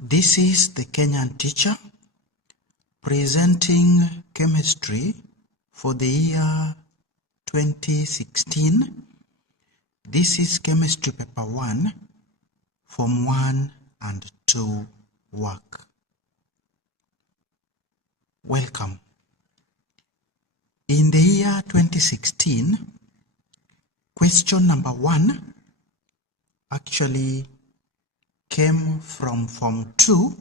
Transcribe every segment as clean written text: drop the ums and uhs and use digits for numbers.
This is the Kenyan teacher presenting chemistry for the year 2016. This is chemistry paper 1, form 1 and 2 work. Welcome. In the year 2016, question number 1 actually came from form 2.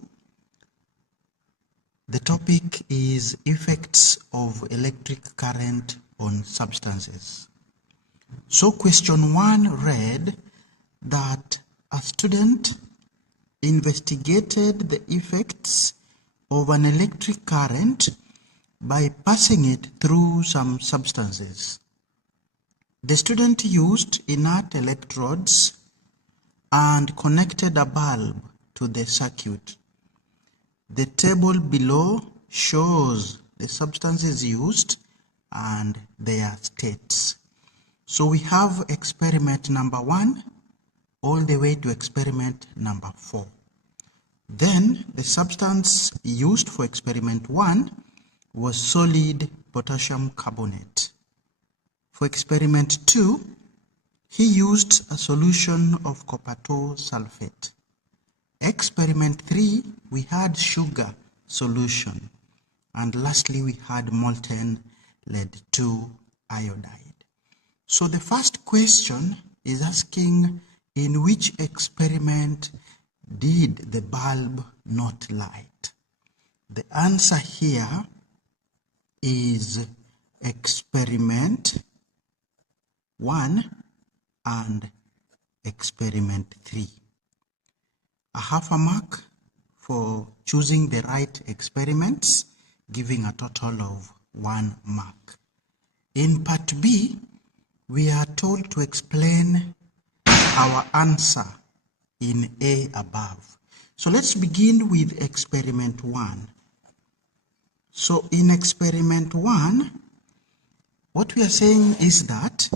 The topic is effects of electric current on substances. So question 1 read that a student investigated the effects of an electric current by passing it through some substances. The student used inert electrodes and connected a bulb to the circuit. The table below shows the substances used and their states. So we have experiment number 1 all the way to experiment number 4. Then the substance used for experiment 1 was solid potassium carbonate. For experiment 2, he used a solution of copper 2 sulfate. Experiment 3, we had sugar solution. And lastly, we had molten lead 2 iodide. So the first question is asking, in which experiment did the bulb not light? The answer here is experiment 1 and experiment 3. A half a mark for choosing the right experiments, giving a total of 1 mark. In part B, we are told to explain our answer in A above. So let's begin with experiment 1. So in experiment 1, what we are saying is that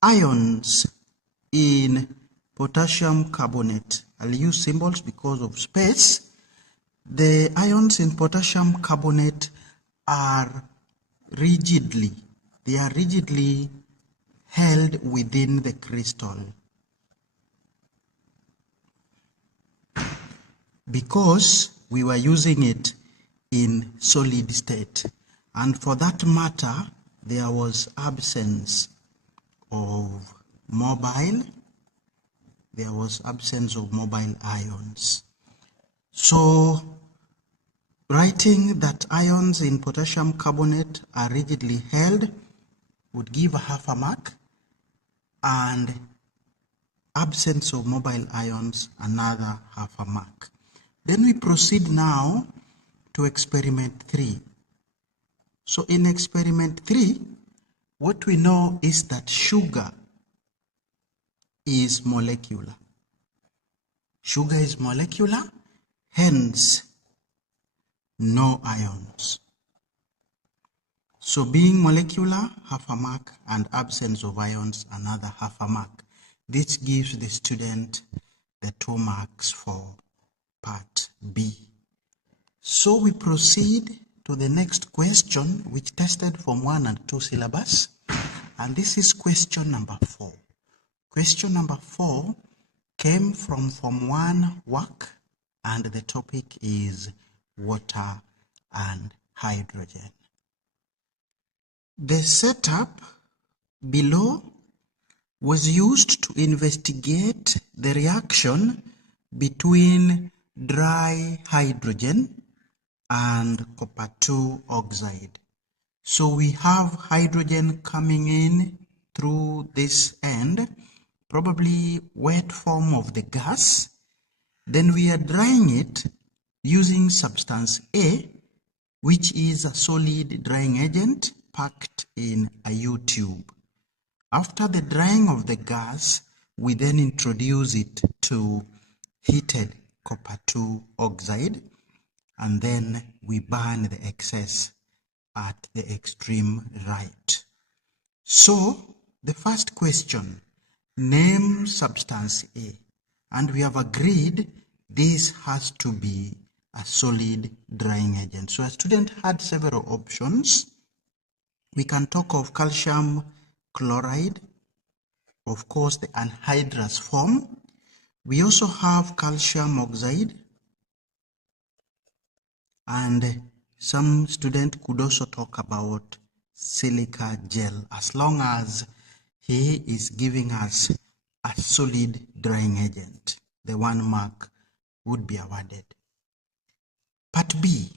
ions in potassium carbonate, I'll use symbols because of space. The ions in potassium carbonate are rigidly held within the crystal, because we were using it in solid state, and for that matter there was absence of mobile ions. So writing that ions in potassium carbonate are rigidly held would give a half a mark, and absence of mobile ions another half a mark. Then we proceed now to experiment 3. So in experiment 3, what we know is that sugar is molecular. Sugar is molecular, hence no ions. So being molecular, half a mark, and absence of ions, another half a mark. This gives the student the 2 marks for part B. So we proceed to the next question, which tested form 1 and 2 syllabus, and this is question number 4. Question number 4 came from form 1 work, and the topic is water and hydrogen. The setup below was used to investigate the reaction between dry hydrogen and copper 2 oxide. So we have hydrogen coming in through this end, probably wet form of the gas. Then we are drying it using substance A, which is a solid drying agent packed in a U-tube. After the drying of the gas, we then introduce it to heated copper 2 oxide, and then we burn the excess at the extreme right. So the first question, name substance A, and we have agreed this has to be a solid drying agent. So a student had several options. We can talk of calcium chloride, of course the anhydrous form. We also have calcium oxide, and some student could also talk about silica gel, as long as he is giving us a solid drying agent. The 1 mark would be awarded. Part B,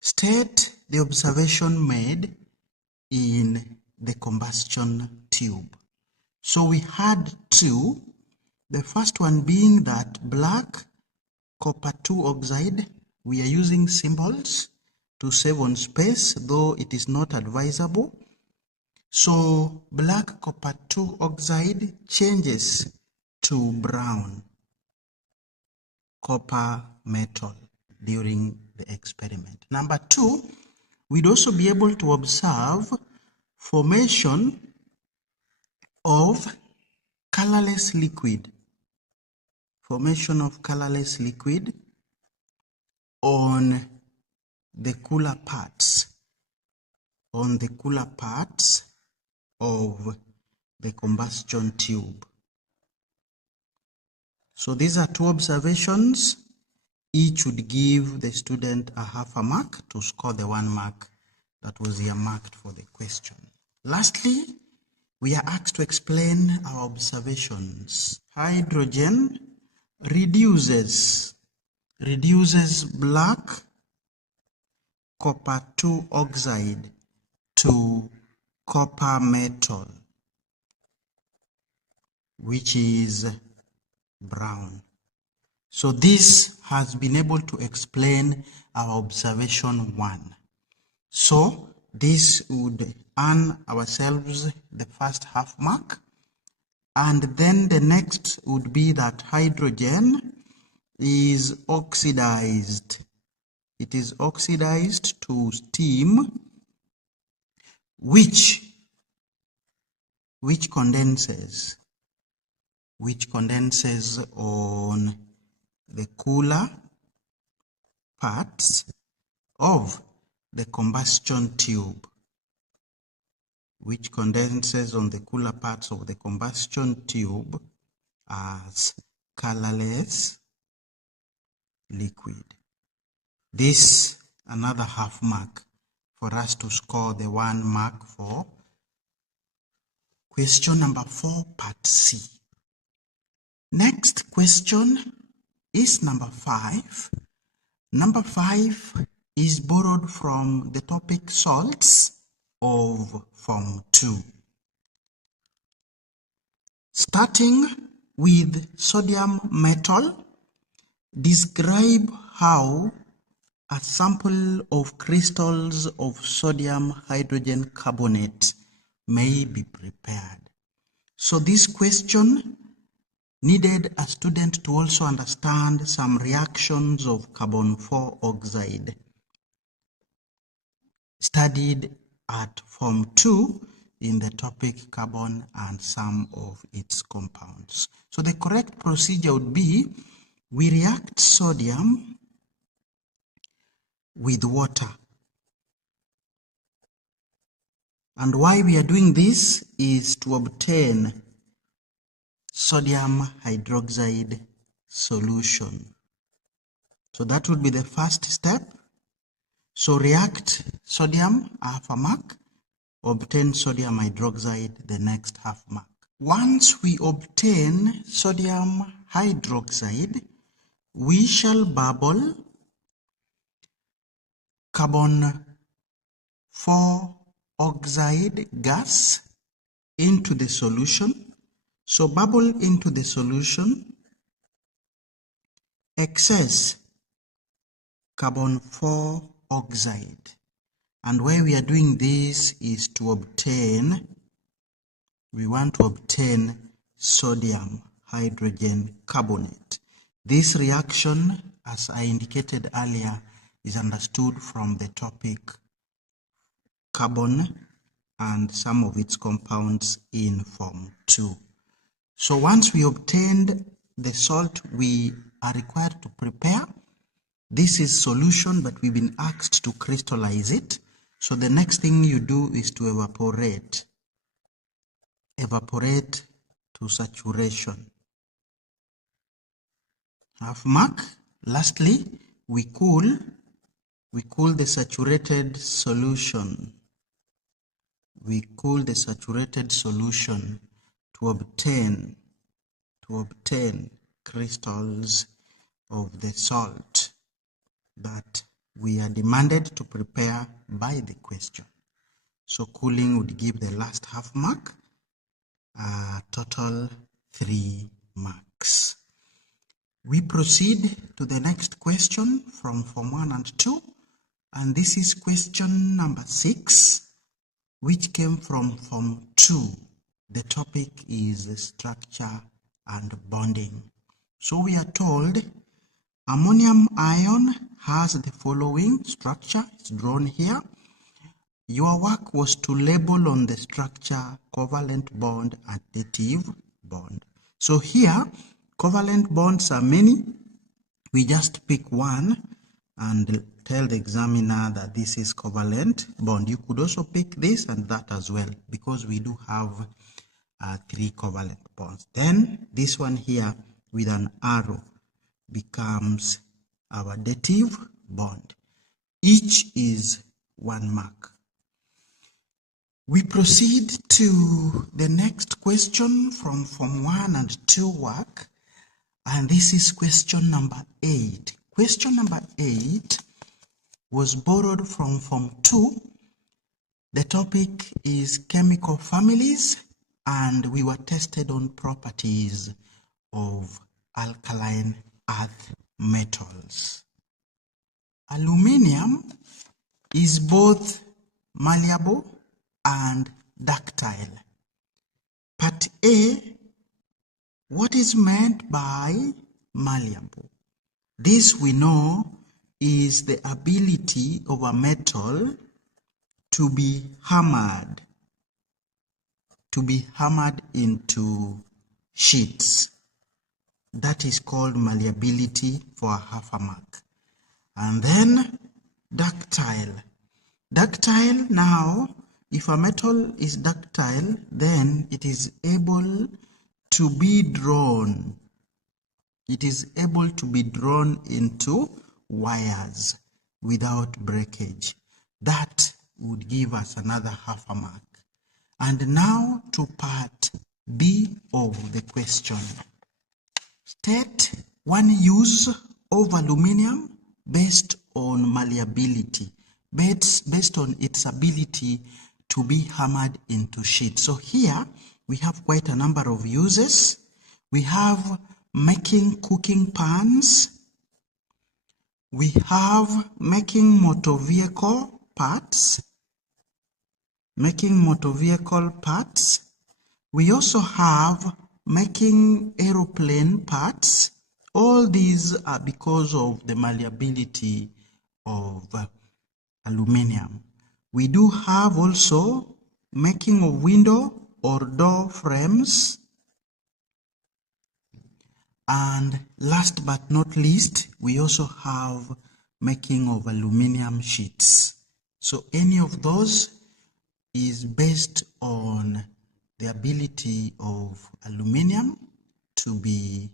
state the observation made in the combustion tube. So we had two. The first one being that black copper 2 oxide, we are using symbols to save on space, though it is not advisable. So black copper 2 oxide changes to brown copper metal during the experiment. Number 2, we'd also be able to observe formation of colorless liquid. Formation of colorless liquid on the cooler parts, of the combustion tube. So these are two observations. Each would give the student a half a mark to score the 1 mark that was earmarked for the question. Lastly, we are asked to explain our observations. Hydrogen reduces black copper 2 oxide to copper metal, which is brown. So this has been able to explain our observation 1. So this would earn ourselves the first half mark, and then the next would be that hydrogen is oxidized. It is oxidized to steam, which condenses on the cooler parts of the combustion tube, as colorless liquid. This another half mark for us to score the 1 mark for question number 4, part C. Next question is number 5. Number 5 is borrowed from the topic salts of Form 2. Starting with sodium metal, describe how a sample of crystals of sodium hydrogen carbonate may be prepared. So this question needed a student to also understand some reactions of carbon 4 oxide studied at Form 2 in the topic carbon and some of its compounds. So the correct procedure would be, we react sodium with water. And why we are doing this is to obtain sodium hydroxide solution. So that would be the first step. So react sodium, half a mark, obtain sodium hydroxide, the next half mark. Once we obtain sodium hydroxide, we shall bubble carbon 4 oxide gas into the solution. So bubble into the solution excess carbon 4 oxide. And why we are doing this is to obtain, we want to obtain sodium hydrogen carbonate. This reaction, as I indicated earlier, is understood from the topic carbon and some of its compounds in Form 2. So once we obtained the salt, we are required to prepare. This is solution, but we've been asked to crystallize it. So the next thing you do is to evaporate. Evaporate to saturation. Half mark. Lastly, we cool the saturated solution. We cool the saturated solution to obtain crystals of the salt that we are demanded to prepare by the question. So cooling would give the last half mark, total 3 marks. We proceed to the next question from Form 1 and 2, and this is question number 6, which came from Form 2. The topic is structure and bonding. So we are told ammonium ion has the following structure. It's drawn here. Your work was to label on the structure covalent bond and additive bond. So here, covalent bonds are many. We just pick one and tell the examiner that this is covalent bond. You could also pick this and that as well, because we do have 3 covalent bonds. Then this one here with an arrow becomes our additive bond. Each is 1 mark. We proceed to the next question from Form 1 and 2 work, and this is question number 8. Question number 8 was borrowed from Form 2. The topic is chemical families, and we were tested on properties of alkaline earth metals. Aluminium is both malleable and ductile. Part A, what is meant by malleable? This we know is the ability of a metal to be hammered into sheets. That is called malleability for a half a mark. And then ductile. Ductile, now, if a metal is ductile, then it is able to be drawn. It is able to be drawn into wires without breakage. That would give us another half a mark. And now to part B of the question. State one use of aluminium based on malleability, based on its ability to be hammered into sheets. So here we have quite a number of uses. We have making cooking pans. We have making motor vehicle parts. We also have making aeroplane parts. All these are because of the malleability of aluminium. We do have also making of window or door frames. And last but not least, we also have making of aluminium sheets. So any of those is based on the ability of aluminium to be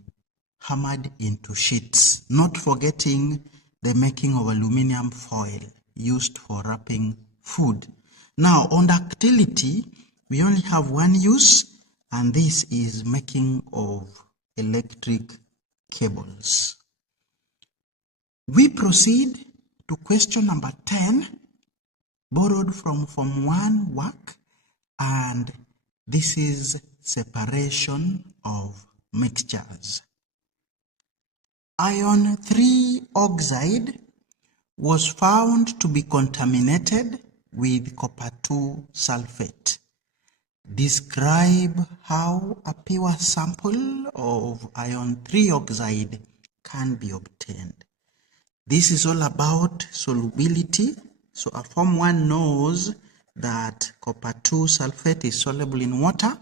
hammered into sheets, not forgetting the making of aluminium foil used for wrapping food. Now, on ductility, we only have one use, and this is making of electric cables. We proceed to question number 10, borrowed from Form 1 work, and this is separation of mixtures. Iron 3 oxide was found to be contaminated with copper 2 sulfate. Describe how a pure sample of iron 3 oxide can be obtained. This is all about solubility. So a Form 1 knows that copper 2 sulfate is soluble in water,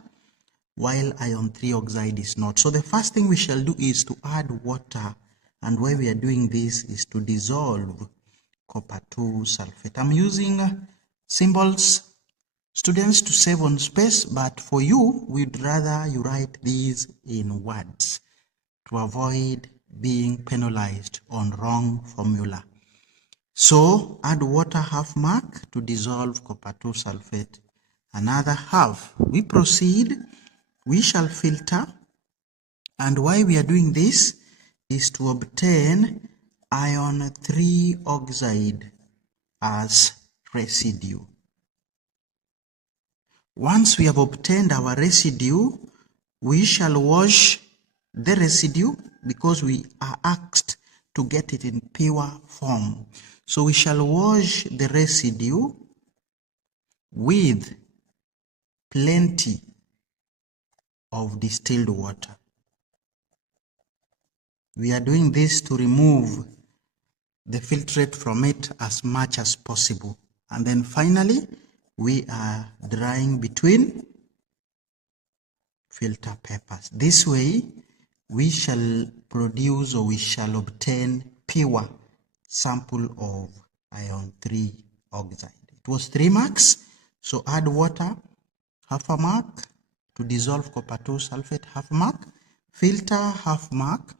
while iron 3 oxide is not. So the first thing we shall do is to add water and why we are doing this is to dissolve copper 2 sulfate. I'm using symbols, students, to save on space, but for you, we'd rather you write these in words to avoid being penalized on wrong formula. So add water half mark to dissolve copper 2 sulfate, another half. We proceed, we shall filter, and why we are doing this is to obtain iron 3 oxide as residue. Once we have obtained our residue, we shall wash the residue because we are asked to get it in pure form. So we shall wash the residue with plenty of distilled water. We are doing this to remove the filtrate from it as much as possible. And then finally, we are drying between filter papers. This way, we shall produce, or we shall obtain, pure sample of iron 3 oxide. It was 3 marks, so add water, half a mark, to dissolve copper 2 sulfate, half mark, filter, half mark,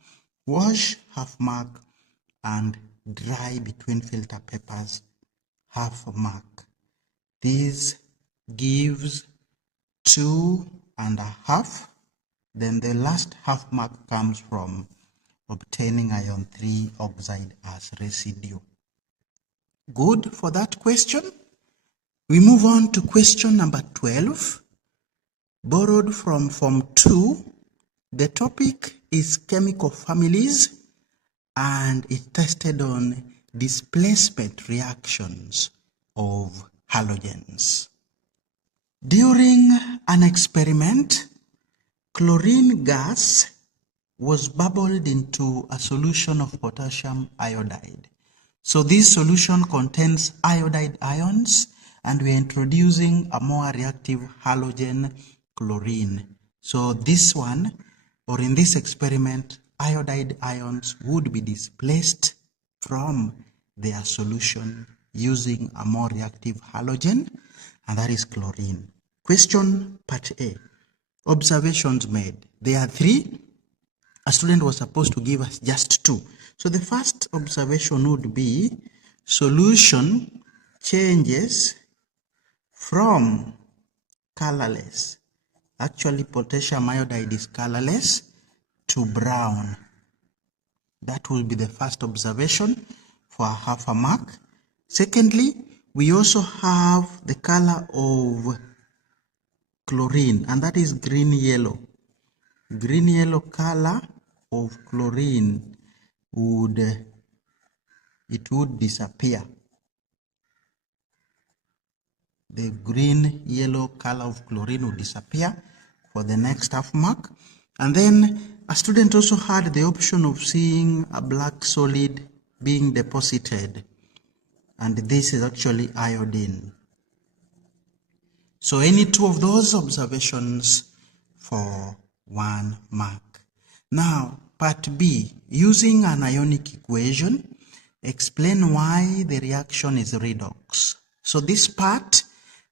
wash, half mark, and dry between filter papers, half mark. This gives 2.5. Then the last half mark comes from obtaining iron 3 oxide as residue. Good for that question. We move on to question number 12, borrowed from Form 2. The topic is chemical families, and it tested on displacement reactions of halogens. During an experiment, chlorine gas was bubbled into a solution of potassium iodide. So this solution contains iodide ions, and we are introducing a more reactive halogen, chlorine. So this one, or in this experiment, iodide ions would be displaced from their solution using a more reactive halogen, and that is chlorine. Question part A. Observations made. There are 3. A student was supposed to give us just 2. So the first observation would be solution changes from colorless. Actually, potassium iodide is colorless to brown. That will be the first observation for half a mark. Secondly, we also have the color of chlorine, and that is green-yellow. Green-yellow color of chlorine would disappear. The green-yellow color of chlorine would disappear for the next half mark. And then a student also had the option of seeing a black solid being deposited, and this is actually iodine. So any 2 of those observations for 1 mark. Now, part B, using an ionic equation, explain why the reaction is redox. So this part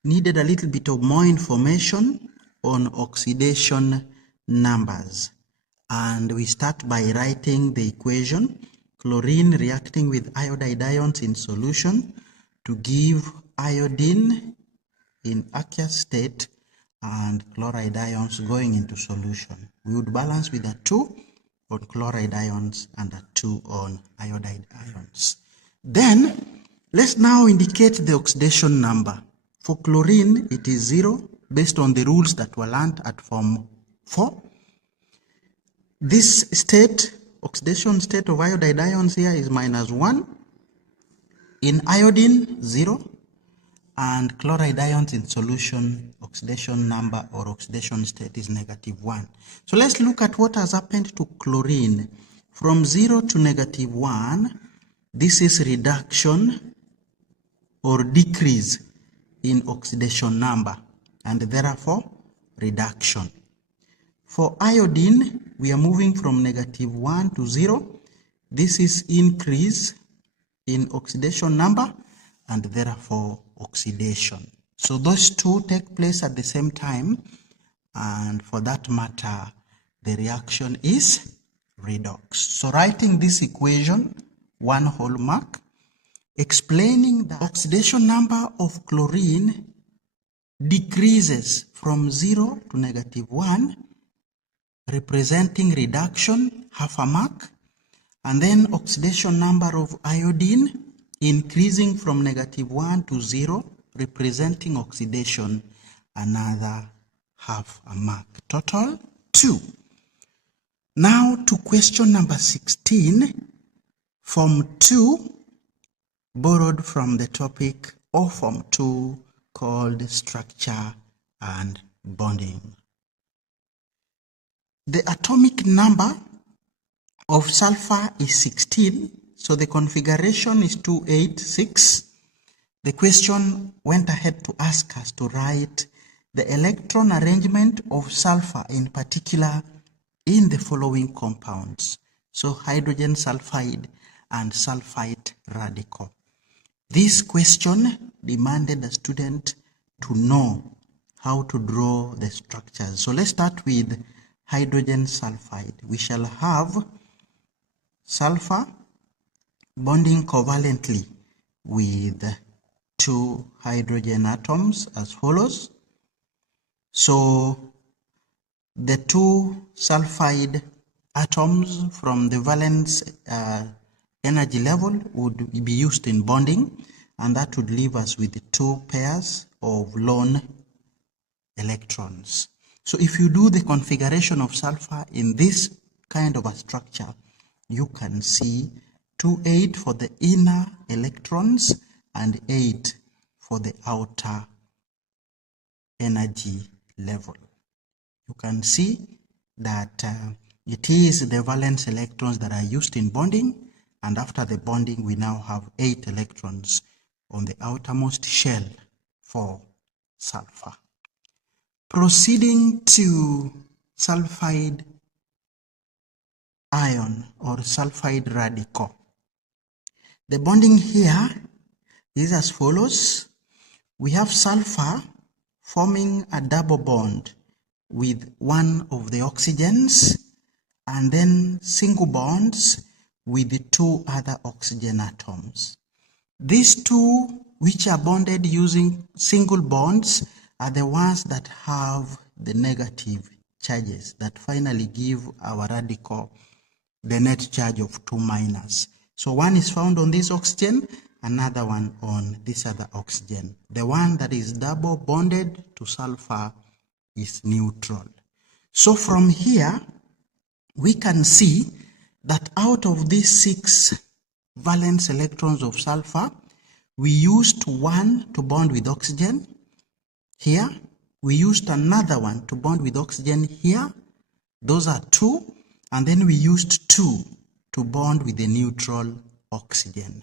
needed a little bit of more information on oxidation numbers. And we start by writing the equation, chlorine reacting with iodide ions in solution to give iodine in aqueous state and chloride ions going into solution. We would balance with a 2 on chloride ions and a 2 on iodide ions. Then let's now indicate the oxidation number. For chlorine, it is 0 based on the rules that were learned at Form 4. This state, oxidation state of iodide ions here, is -1. In iodine, 0. And chloride ions in solution, oxidation number or oxidation state is -1. So let's look at what has happened to chlorine. From 0 to -1, this is reduction or decrease in oxidation number, and therefore reduction. For iodine, we are moving from -1 to 0. This is increase in oxidation number and therefore oxidation. So those two take place at the same time, and for that matter, the reaction is redox. So writing this equation, 1 whole mark, explaining the oxidation number of chlorine decreases from 0 to -1, representing reduction, half a mark, and then oxidation number of iodine increasing from -1 to 0, representing oxidation, another half a mark. Total 2. Now to question number 16, form 2, borrowed from the topic of form 2 called structure and bonding. The atomic number of sulfur is 16, so the configuration is 286. The question went ahead to ask us to write the electron arrangement of sulfur, in particular in the following compounds. So hydrogen sulfide and sulfite radical. This question demanded the student to know how to draw the structures. So let's start with hydrogen sulfide. We shall have sulfur bonding covalently with 2 hydrogen atoms as follows. So the 2 sulfide atoms from the valence energy level would be used in bonding, and that would leave us with 2 pairs of lone electrons. So if you do the configuration of sulfur in this kind of a structure, you can see 2,8 for the inner electrons and 8 for the outer energy level. You can see that it is the valence electrons that are used in bonding, and after the bonding we now have 8 electrons on the outermost shell for sulfur. Proceeding to sulfide ion or sulfide radical. The bonding here is as follows. We have sulfur forming a double bond with one of the oxygens, and then single bonds with the 2 other oxygen atoms. These 2 which are bonded using single bonds are the ones that have the negative charges that finally give our radical the net charge of 2-. So one is found on this oxygen, another one on this other oxygen. The one that is double bonded to sulfur is neutral. So from here, we can see that out of these 6 valence electrons of sulfur, we used 1 to bond with oxygen here. We used another one to bond with oxygen here. Those are 2. And then we used 2 to bond with the neutral oxygen.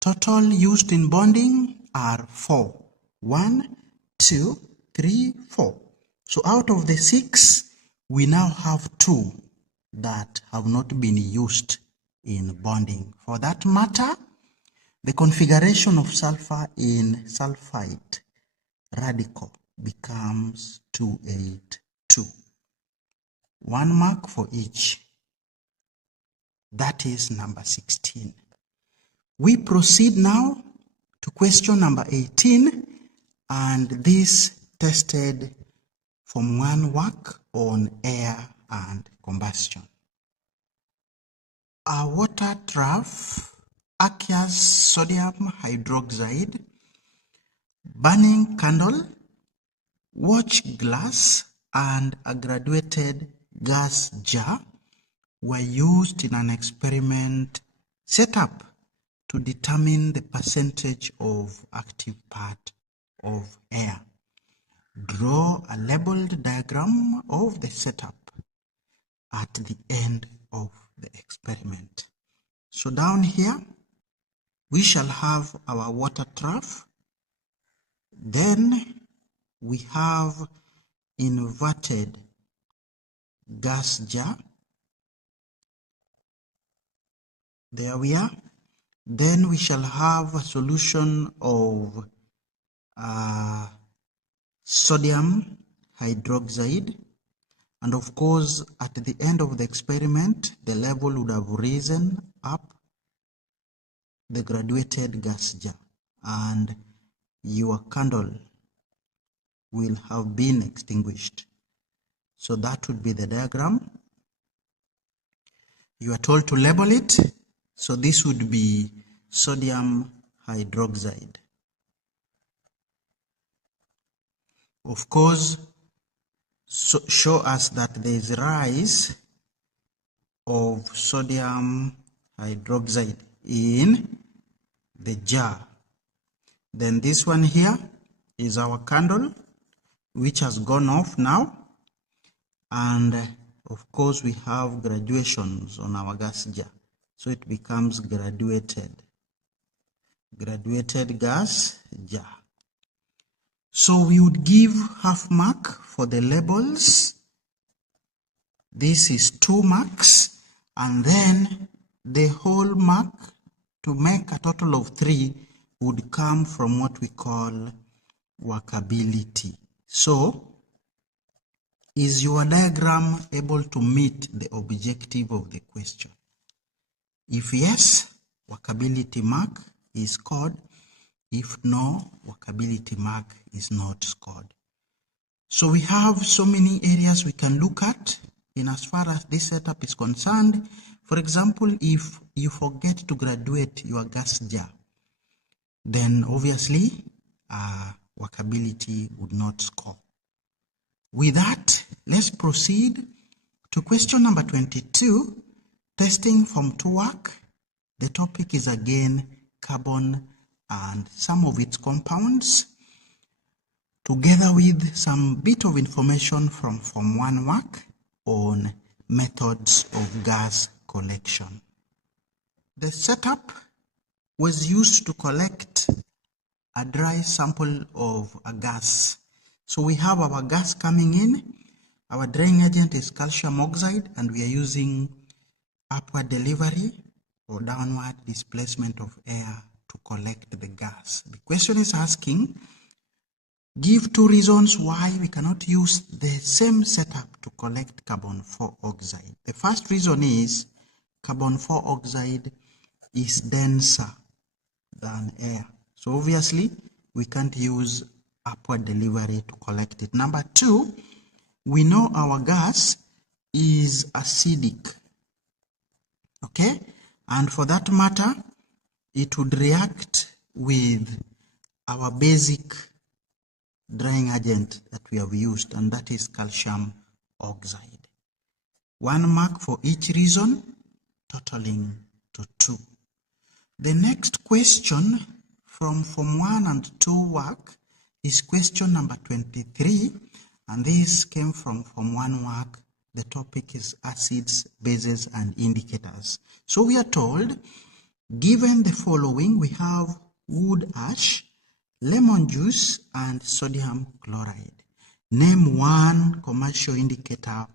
Total used in bonding are 4. 1, 2, 3, 4. So out of the 6, we now have 2 that have not been used in bonding. For that matter, the configuration of sulfur in sulfite radical becomes 282. 1 mark for each. That is number 16. We proceed now to question number 18, and this tested Form 1 work on air and combustion. A water trough, aqueous sodium hydroxide, burning candle, watch glass, and a graduated gas jar were used in an experiment set up to determine the percentage of active part of air. Draw a labeled diagram of the setup at the end of the experiment. So down here, we shall have our water trough. Then we have inverted gas jar, There we are. Then we shall have a solution of sodium hydroxide, and of course at the end of the experiment the level would have risen up the graduated gas jar and your candle will have been extinguished. So that would be the diagram. You are told to label it. So this would be sodium hydroxide. Of course, show us that there is rise of sodium hydroxide in the jar. Then this one here is our candle, which has gone off now, and of course we have graduations on our gas jar, so it becomes graduated gas jar. So we would give half mark for the labels. This is 2 marks, and then the whole mark, to make a total of 3, would come from what we call workability. So, is your diagram able to meet the objective of the question? If yes, workability mark is scored. If no, workability mark is not scored. So we have so many areas we can look at in as far as this setup is concerned. For example, if you forget to graduate your gas jar, then obviously workability would not score. With that, let's proceed to question number 22, testing from 2 work. The topic is again carbon and some of its compounds, together with some bit of information from Form 1 work on methods of gas collection. The setup was used to collect a dry sample of a gas. So we have our gas coming in. Our drying agent is calcium oxide, and we are using upward delivery or downward displacement of air to collect the gas. The question is asking, give 2 reasons why we cannot use the same setup to collect carbon 4 oxide. The first reason is carbon 4 oxide is denser than air. So obviously we can't use upward delivery to collect it. Number 2, we know our gas is acidic. Okay? And for that matter, it would react with our basic drying agent that we have used, and that is calcium oxide. 1 mark for each reason, totaling to 2. The next question from Form 1 and 2 work is question number 23, and this came from Form 1 work. The topic is acids, bases, and indicators. So we are told, given the following, we have wood ash, lemon juice, and sodium chloride. Name 1 commercial indicator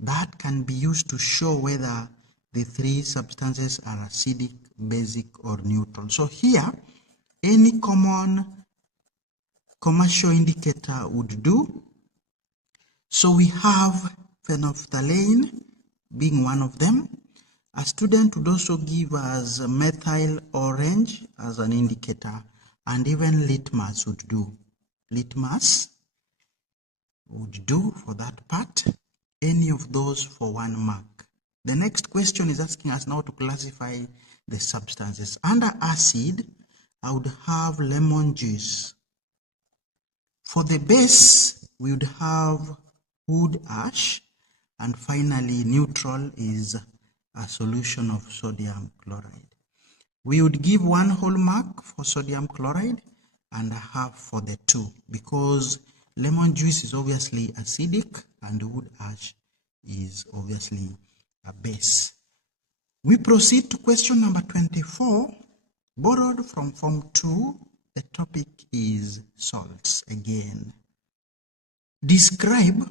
that can be used to show whether the 3 substances are acidic, basic, or neutral. So here, any common commercial indicator would do. So we have phenolphthalein being one of them. A student would also give us methyl orange as an indicator, and even litmus would do. Litmus would do for that part. Any of those for 1 mark. The next question is asking us now to classify the substances. Under acid, I would have lemon juice. For the base, we would have wood ash, and finally neutral is a solution of sodium chloride. We would give 1 whole mark for sodium chloride and a half for the 2, because lemon juice is obviously acidic and wood ash is obviously a base. We proceed to question number 24, borrowed from Form 2. The topic is salts again. Describe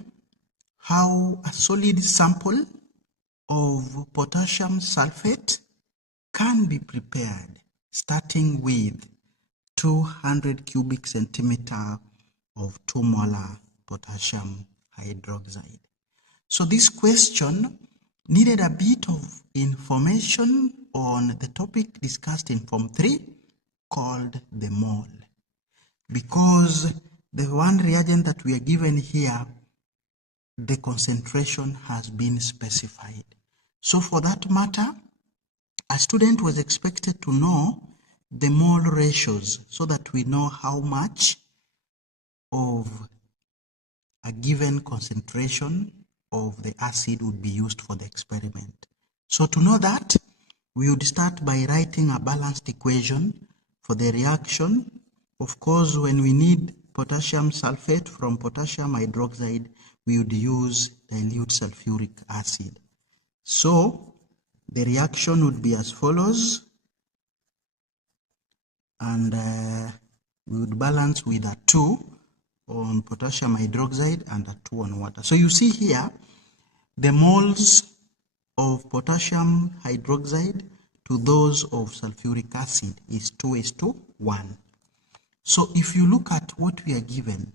how a solid sample of potassium sulfate can be prepared starting with 200 cubic centimeter of 2 molar potassium hydroxide. So this question needed a bit of information on the topic discussed in Form 3 called the mole, because the one reagent that we are given here, the concentration has been specified. So for that matter, a student was expected to know the mole ratios so that we know how much of a given concentration of the acid would be used for the experiment. So to know that, we would start by writing a balanced equation for the reaction. Of course, when we need potassium sulfate from potassium hydroxide, we would use dilute sulfuric acid. So the reaction would be as follows, and we would balance with a 2 on potassium hydroxide and a 2 on water. So you see here, the moles of potassium hydroxide to those of sulfuric acid is 2:1. So if you look at what we are given,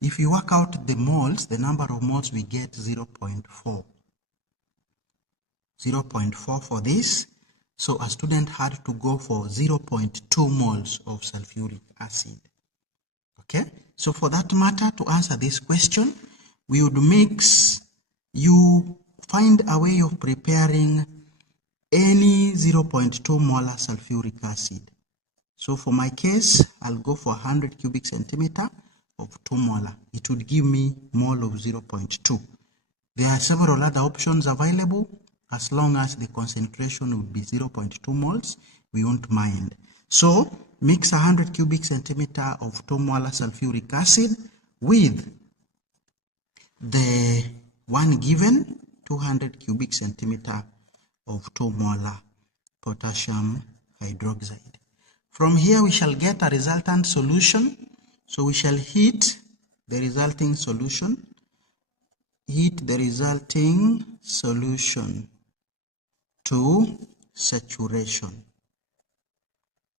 if you work out the moles, the number of moles, we get 0.4. 0.4 for this. So a student had to go for 0.2 moles of sulfuric acid. Okay, so for that matter, to answer this question, we would mix, you find a way of preparing any 0.2 molar sulfuric acid. So for my case, I'll go for 100 cubic centimeter of 2 molar. It would give me mole of 0.2. There are several other options available. As long as the concentration would be 0.2 moles, we won't mind. So mix 100 cubic centimeter of 2 molar sulfuric acid with the one given 200 cubic centimeter of 2 molar potassium hydroxide. From here we shall get a resultant solution. So we shall heat the resulting solution. Heat the resulting solution to saturation.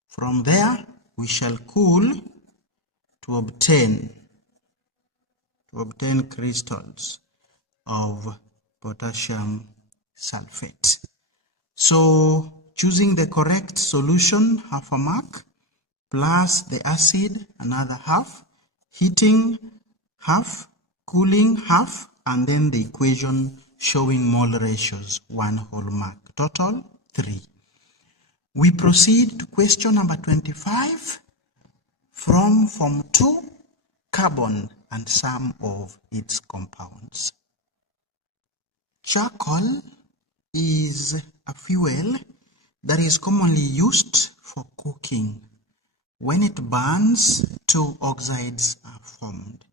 From there we shall cool to obtain crystals of potassium sulfate. So choosing the correct solution, half a mark, plus the acid, another half, heating half, cooling half, and then the equation showing mole ratios, 1 whole mark. Total 3. We proceed to question number 25 from Form 2, carbon and some of its compounds. Charcoal is a fuel that is commonly used for cooking. When it burns, 2 oxides are formed.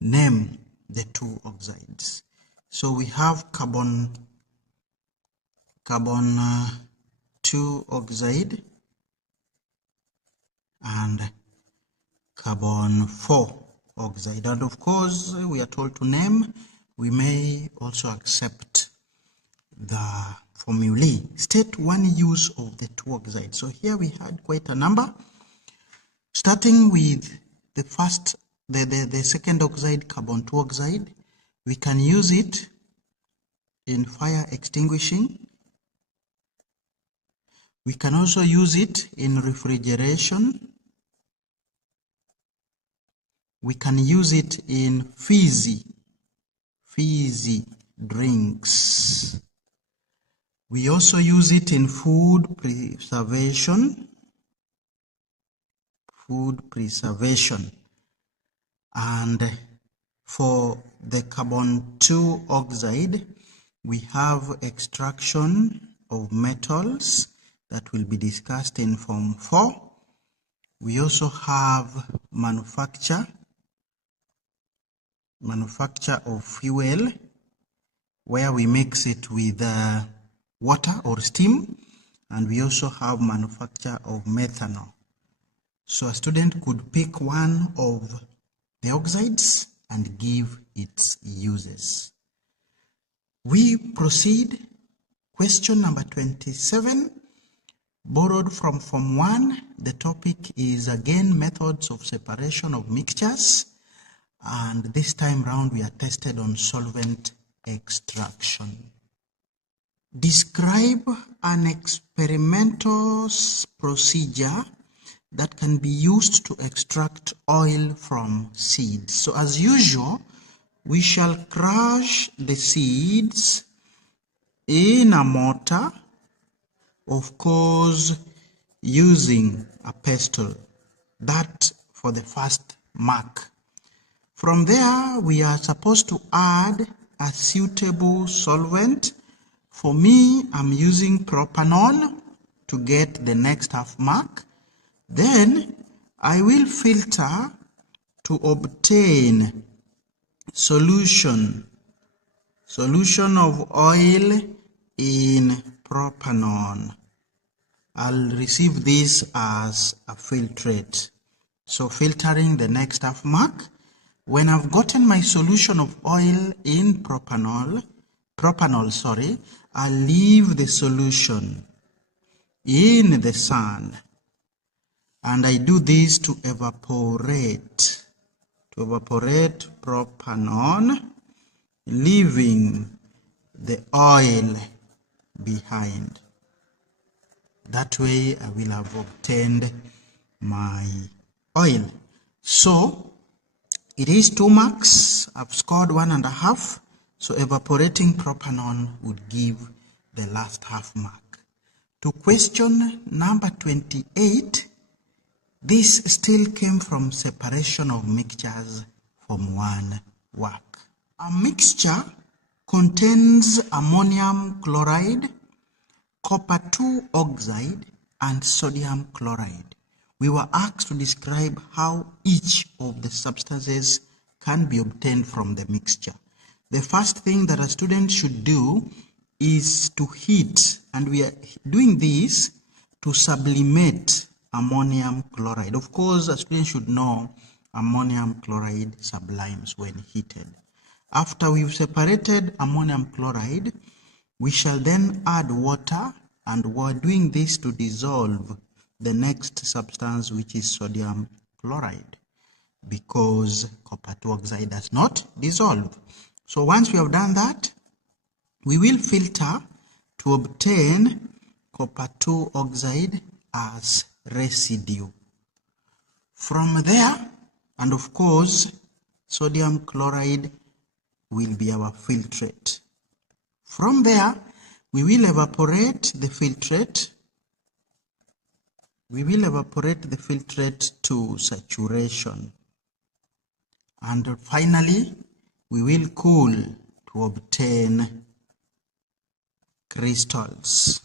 Name the 2 oxides. So we have carbon 2 oxide and carbon 4 oxide. And of course, we are told to name. We may also accept the formulae. State one use of the 2 oxides. So here we had quite a number. Starting with the first, the second oxide, carbon 2 oxide, we can use it in fire extinguishing. We can also use it in refrigeration. We can use it in fizzy drinks. We also use it in food preservation. And for the carbon 2 oxide, we have extraction of metals that will be discussed in Form 4. We also have manufacture of fuel, where we mix it with water or steam, and we also have manufacture of methanol. So a student could pick one of the oxides and give its uses. We proceed. Question number 27 borrowed from Form 1. The topic is again methods of separation of mixtures, and this time round we are tested on solvent extraction. Describe an experimental procedure that can be used to extract oil from seeds. So as usual, we shall crush the seeds in a mortar, of course using a pestle. That for the first mark. From there, we are supposed to add a suitable solvent. For me, I'm using propanol to get the next half mark. Then I will filter to obtain solution of oil in propanol. I'll receive this as a filtrate. So filtering the next half mark. When I've gotten my solution of oil in propanol, I'll leave the solution in the sun, and I do this to evaporate propanol, leaving the oil behind. That way I will have obtained my oil. So it is 2 marks. I've scored 1.5. So evaporating propanol would give the last half mark. To question number 28, this still came from separation of mixtures from 1 work. A mixture contains ammonium chloride, copper 2 oxide, and sodium chloride. We were asked to describe how each of the substances can be obtained from the mixture. The first thing that a student should do is to heat, and we are doing this to sublimate ammonium chloride. Of course, a student should know ammonium chloride sublimes when heated. After we've separated ammonium chloride, we shall then add water, and we're doing this to dissolve the next substance, which is sodium chloride, because copper 2 oxide does not dissolve. So once we have done that, we will filter to obtain copper 2 oxide as residue. From there, and of course, sodium chloride will be our filtrate. From there, we will evaporate the filtrate. To saturation. And finally, we will cool to obtain crystals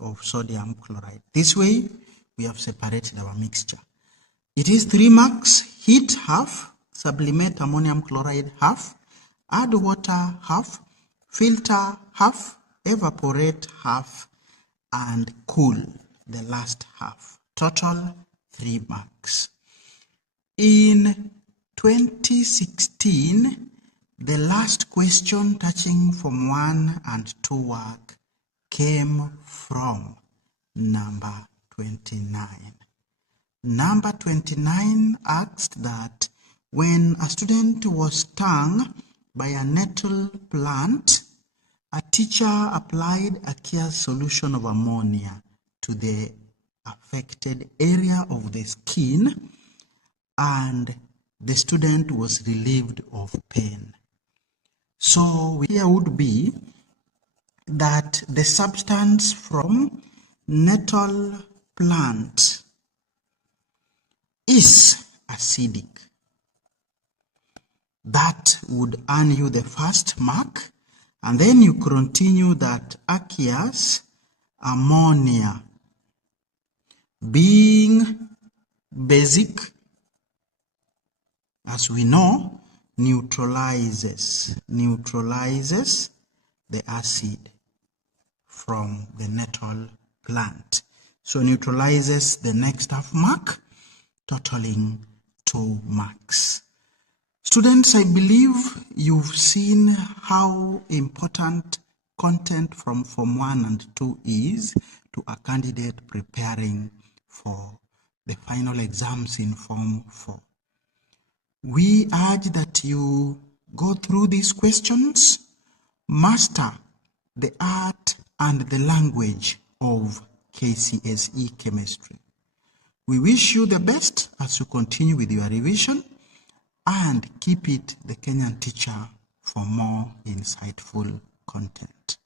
of sodium chloride. This way, we have separated our mixture. It is 3 marks: heat half, sublimate ammonium chloride half, add water half, filter half, evaporate half, and cool the last half. Total 3 marks. In 2016, the last question touching Form 1 and 2 work came from number 29. Number 29 asked that when a student was stung by a nettle plant, a teacher applied aqueous solution of ammonia to the affected area of the skin, and the student was relieved of pain. So here would be that the substance from nettle plant is acidic. That would earn you the first mark, and then you continue that aqueous ammonia, being basic, as we know, neutralizes the acid from the nettle plant. So neutralizes the next half mark, totaling 2 marks. Students, I believe you've seen how important content from Form 1 and 2 is to to a candidate preparing for the final exams in Form 4. We urge that you go through these questions, master the art and the language of KCSE chemistry. We wish you the best as you continue with your revision, and keep it the Kenyan Teacher for more insightful content.